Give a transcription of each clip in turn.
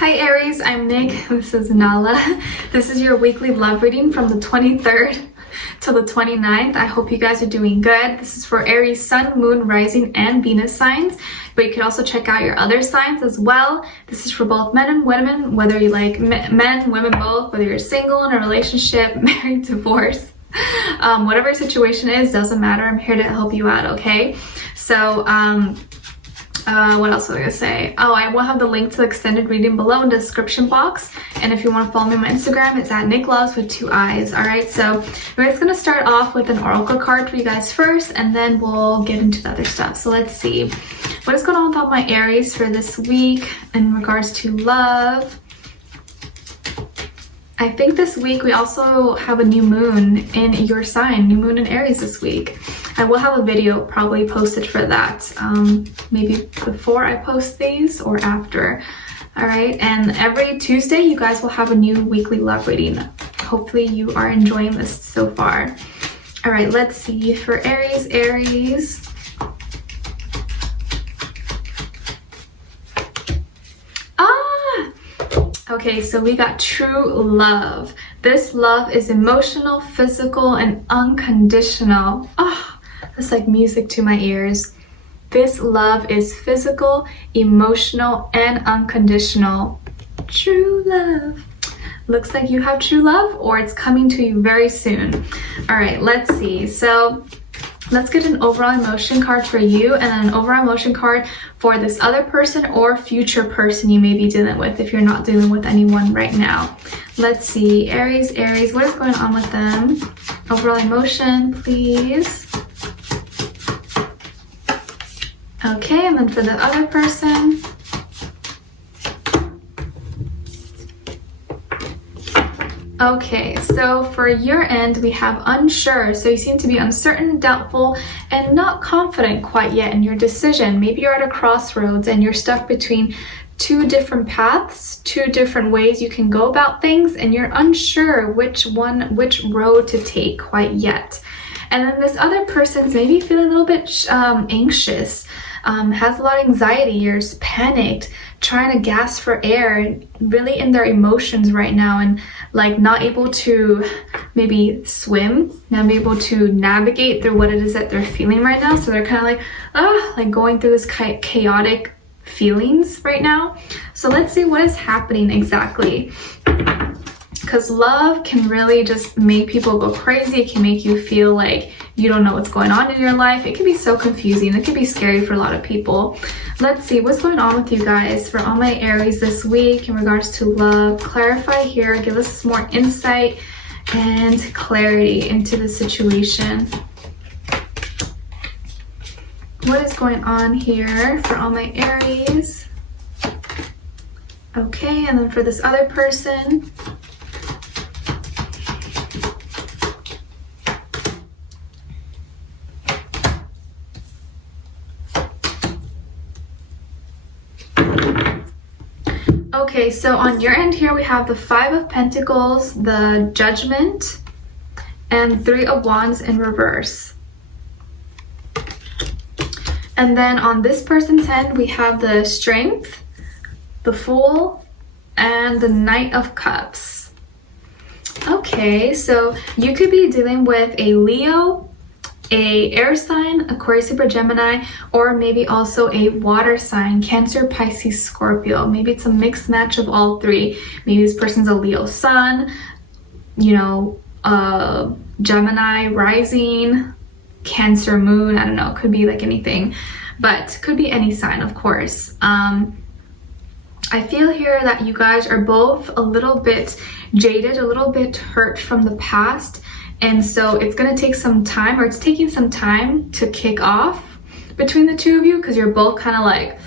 Hi Aries, I'm Nick. This is Nala. This is your weekly love reading from the 23rd till the 29th. I hope you guys are doing good. This is for Aries, Sun, Moon, Rising, and Venus signs. But you can also check out your other signs as well. This is for both men and women, whether you like men, women, both, whether you're single, in a relationship, married, divorced. Whatever your situation is, doesn't matter. I'm here to help you out, okay? So, what else was I gonna say? Oh, I will have the link to the extended reading below in the description box. And if you want to follow me on my Instagram, it's at Nicloves with 2 eyes. All right, so we're just gonna start off with an oracle card for you guys first, and then we'll get into the other stuff. So let's see what is going on with all my Aries for this week in regards to love. I think this week we also have a new moon in your sign, new moon in Aries this week. I will have a video probably posted for that, maybe before I post these or after. All right, and every Tuesday you guys will have a new weekly love reading. Hopefully you are enjoying this so far. All right, let's see for Aries. Okay, so we got true love. This love is emotional, physical, and unconditional. Oh, that's like music to my ears. This love is physical, emotional, and unconditional. True love. Looks like you have true love, or it's coming to you very soon. All right, let's see. So let's get an overall emotion card for you and then an overall emotion card for this other person or future person you may be dealing with if you're not dealing with anyone right now. Let's see, Aries, what is going on with them? Overall emotion, please. Okay, and then for the other person. Okay, so for your end, we have unsure. So you seem to be uncertain, doubtful, and not confident quite yet in your decision. Maybe you're at a crossroads and you're stuck between two different paths, two different ways you can go about things, and you're unsure which road to take quite yet. And then this other person's maybe feeling a little bit anxious, has a lot of anxiety, or is panicked, trying to gasp for air, really in their emotions right now, and like not able to maybe swim, not be able to navigate through what it is that they're feeling right now. So they're kind of like going through this chaotic feelings right now. So let's see what is happening exactly, because love can really just make people go crazy. It can make you feel like you don't know what's going on in your life. It can be so confusing. It can be scary for a lot of people. Let's see what's going on with you guys for all my Aries this week in regards to love. Clarify here, give us more insight and clarity into the situation. What is going on here for all my Aries? Okay, and then for this other person. Okay, so on your end here we have the 5 of Pentacles, the Judgment, and 3 of Wands in reverse. And then on this person's end we have the Strength, the Fool, and the Knight of Cups. Okay, so you could be dealing with a Leo, a air sign, Aquarius, Libra, Gemini, or maybe also a water sign, Cancer, Pisces, Scorpio. Maybe it's a mixed match of all 3. Maybe this person's a Leo sun, you know, Gemini rising, Cancer moon. I don't know, could be like anything, but could be any sign, of course. I feel here that you guys are both a little bit jaded, a little bit hurt from the past. And so it's going to take some time, or it's taking some time to kick off between the two of you, because you're both kind of like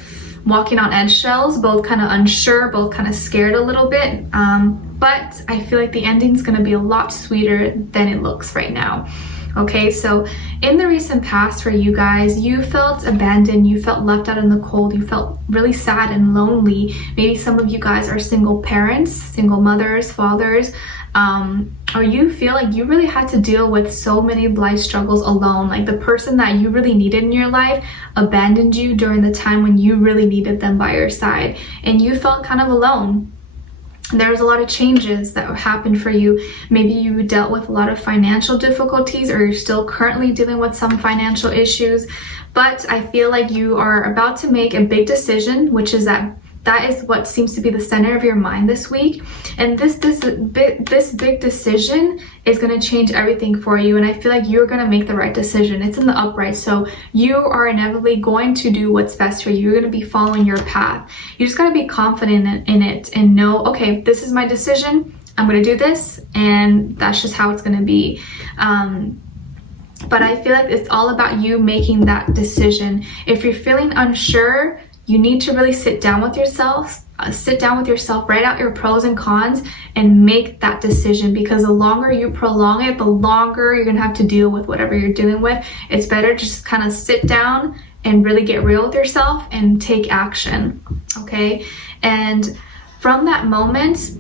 walking on eggshells, both kind of unsure, both kind of scared a little bit. But I feel like the ending is going to be a lot sweeter than it looks right now. Okay, so in the recent past for you guys, you felt abandoned, you felt left out in the cold, you felt really sad and lonely. Maybe some of you guys are single parents, single mothers, fathers, or you feel like you really had to deal with so many life struggles alone. Like the person that you really needed in your life abandoned you during the time when you really needed them by your side, and you felt kind of alone. There's a lot of changes that happened for you. Maybe you dealt with a lot of financial difficulties, or you're still currently dealing with some financial issues. But I feel like you are about to make a big decision, which is that is what seems to be the center of your mind this week. And this big decision is going to change everything for you. And I feel like you're going to make the right decision. It's in the upright. So you are inevitably going to do what's best for you. You're going to be following your path. You just got to be confident in it and know, okay, this is my decision. I'm going to do this. And that's just how it's going to be. But I feel like it's all about you making that decision. If you're feeling unsure, you need to really sit down with yourself, write out your pros and cons, and make that decision, because the longer you prolong it, the longer you're gonna have to deal with whatever you're dealing with. It's better to just kind of sit down and really get real with yourself and take action, okay? And from that moment,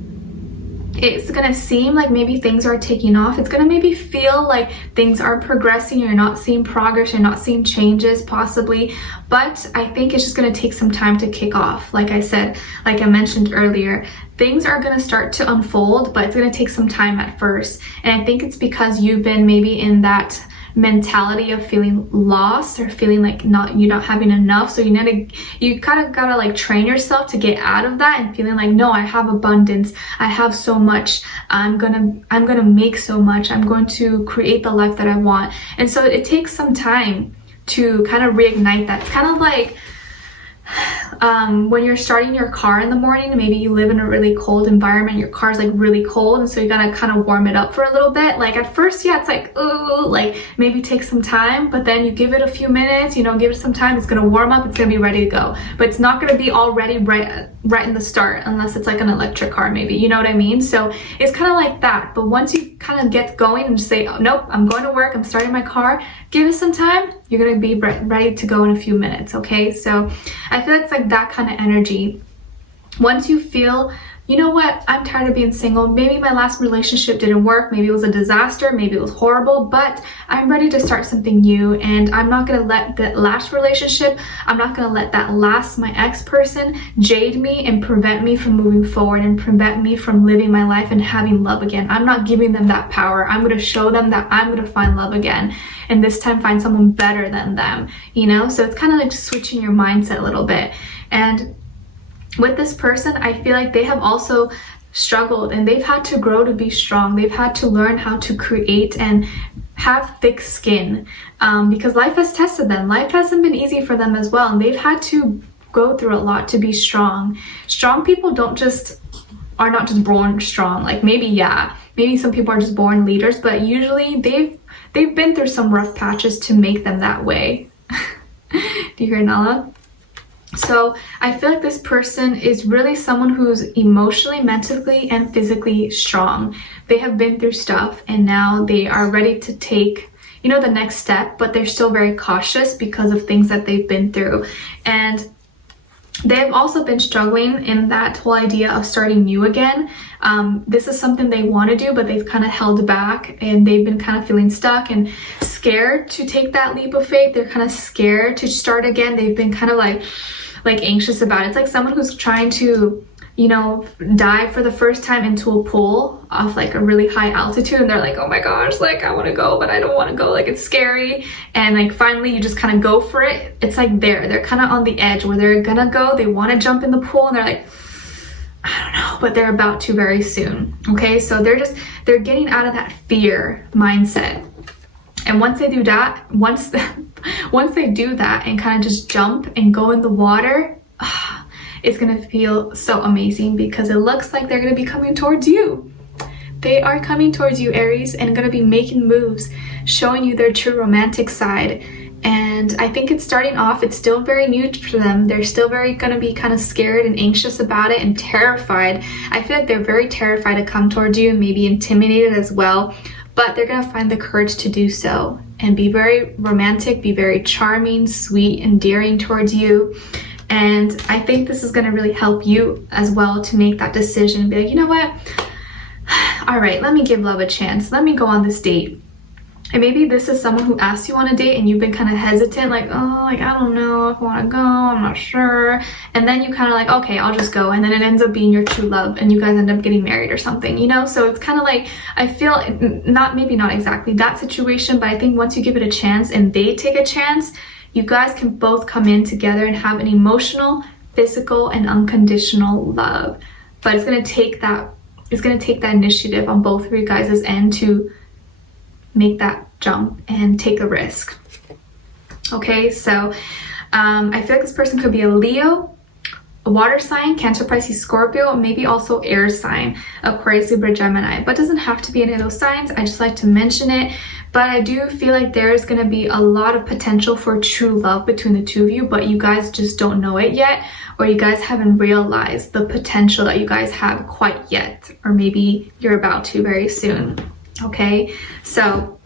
it's gonna seem like maybe things are taking off. It's gonna maybe feel like things are progressing. You're not seeing progress, you're not seeing changes possibly, but I think it's just gonna take some time to kick off. Like I said, like I mentioned earlier, things are gonna start to unfold, but it's gonna take some time at first. And I think it's because you've been maybe in that mentality of feeling lost or feeling like you're not having enough. So you kind of gotta like train yourself to get out of that and feeling like, no, I have abundance, I have so much, I'm gonna make so much, I'm going to create the life that I want. And so it takes some time to kind of reignite that. It's kind of like when you're starting your car in the morning. Maybe you live in a really cold environment, your car's like really cold, and so you gotta kind of warm it up for a little bit. Like at first, yeah, it's like, ooh, like maybe take some time, but then you give it a few minutes, give it some time, it's gonna warm up, it's gonna be ready to go. But it's not gonna be all ready right in the start, unless it's like an electric car maybe, you know what I mean? So it's kind of like that. But once you kind of get going and just say, oh, nope, I'm going to work, I'm starting my car, give it some time, you're gonna be ready to go in a few minutes, okay? So I feel it's like that kind of energy. Once you feel, you know what, I'm tired of being single, maybe my last relationship didn't work, maybe it was a disaster, maybe it was horrible, but I'm ready to start something new, and I'm not gonna let that last relationship, I'm not gonna let my ex-person jade me and prevent me from moving forward and prevent me from living my life and having love again. I'm not giving them that power. I'm gonna show them that I'm gonna find love again, and this time find someone better than them, So it's kind of like switching your mindset a little bit. And with this person, I feel like they have also struggled, and they've had to grow to be strong. They've had to learn how to create and have thick skin, because life has tested them. Life hasn't been easy for them as well, and they've had to go through a lot to be strong. Strong people are not just born strong. Like maybe some people are just born leaders, but usually they've been through some rough patches to make them that way. Do you hear Nala? So I feel like this person is really someone who's emotionally, mentally, and physically strong. They have been through stuff, and now they are ready to take, the next step, but they're still very cautious because of things that they've been through. And they've also been struggling in that whole idea of starting new again. This is something they want to do, but they've kind of held back, and they've been kind of feeling stuck and scared to take that leap of faith. They're kind of scared to start again. They've been kind of like anxious about it. It's like someone who's trying to, dive for the first time into a pool off like a really high altitude, and they're like, oh my gosh, like I want to go, but I don't want to go, like it's scary. And like finally you just kind of go for it. It's like they're kind of on the edge where they're gonna go, they want to jump in the pool, and they're like, I don't know, but they're about to very soon. Okay, so they're getting out of that fear mindset. And once they do that, once they do that and kind of just jump and go in the water, it's gonna feel so amazing, because it looks like they're gonna be coming towards you. They are coming towards you, Aries, and gonna be making moves, showing you their true romantic side. And I think it's starting off, it's still very new for them. They're still gonna be kind of scared and anxious about it and terrified. I feel like they're very terrified to come towards you and maybe intimidated as well. but they're gonna find the courage to do so and be very romantic, be very charming, sweet, endearing towards you. And I think this is gonna really help you as well to make that decision and be like, you know what? All right, let me give love a chance. Let me go on this date. And maybe this is someone who asked you on a date and you've been kind of hesitant, like, oh, like, I don't know if I want to go, I'm not sure. And then you kind of like, okay, I'll just go. And then it ends up being your true love and you guys end up getting married or something, you know? So it's kind of like, I feel maybe not exactly that situation, but I think once you give it a chance and they take a chance, you guys can both come in together and have an emotional, physical, and unconditional love. But it's going to take that initiative on both of you guys' end to make that jump and take a risk. Okay, so I feel like this person could be a Leo, a water sign, Cancer, Pisces, Scorpio, maybe also air sign, Aquarius, Libra, Gemini, but doesn't have to be any of those signs. I just like to mention it. But I do feel like there's going to be a lot of potential for true love between the two of you, but you guys just don't know it yet, or you guys haven't realized the potential that you guys have quite yet, or maybe you're about to very soon. Okay, so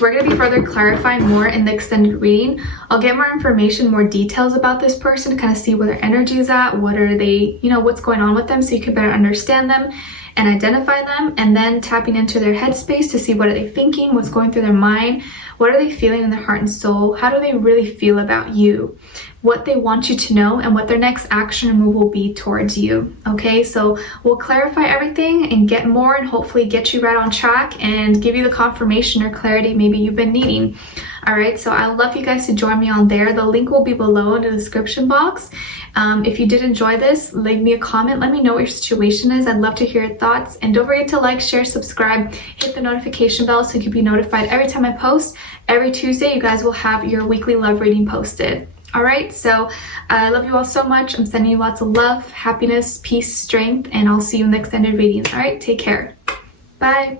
we're going to be further clarifying more in the extended reading. I'll get more information, more details about this person to kind of see where their energy is at, what are they, you know, what's going on with them, so you can better understand them and identify them, and then tapping into their headspace to see what are they thinking, what's going through their mind, what are they feeling in their heart and soul, how do they really feel about you, what they want you to know, and what their next action or move will be towards you. Okay, so we'll clarify everything and get more and hopefully get you right on track and give you the confirmation or clarity maybe you've been needing. All right, so I'd love you guys to join me on there. The link will be below in the description box. If you did enjoy this, leave me a comment. Let me know what your situation is. I'd love to hear your thoughts. And don't forget to like, share, subscribe, hit the notification bell so you can be notified every time I post. Every Tuesday, you guys will have your weekly love reading posted. All right, so I love you all so much. I'm sending you lots of love, happiness, peace, strength, and I'll see you in the extended readings. All right, take care. Bye.